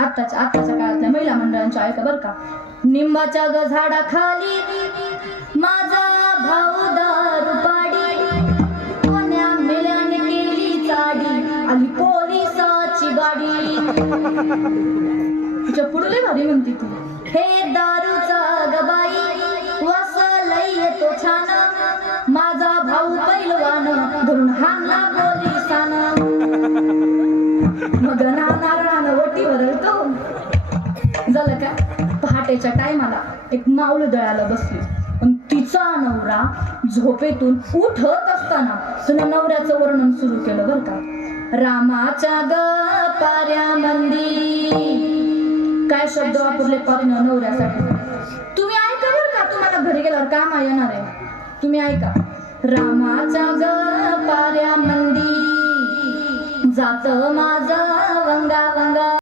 आत्ताच्या काळातल्या महिला मंडळांच्या ऐका बरं का. निंबाच्या ग झाडाखाली माझा भाऊ दारू पाडी, कोण्या मेल्याने केली चाडी, आली पोलिसाची गाडी. तुझ्या पुढले भारी म्हणते ती. हे दारूचा गबाई वसलई येतो छान, माझा भाऊ पैलवान धरून हाणला पोलिसानं. मग नानारानं वटी वरळतो. झालं का. पहाटेच्या टायमाला एक माऊल दळाला बसली, पण तिचा नवरा झोपेतून उठत असताना तिनं नवऱ्याचं वर्णन सुरू केलं बरं का. रामाच्या ग पाऱ्यामंदी, काय शब्द वापरले पारीनं नवऱ्यासाठी. तुम्ही ऐका बरं का, तुम्हाला घरी गेल्यावर काम येणार आहे. तुम्ही ऐका. रामाच्या ग पाऱ्यामंदी जात माझं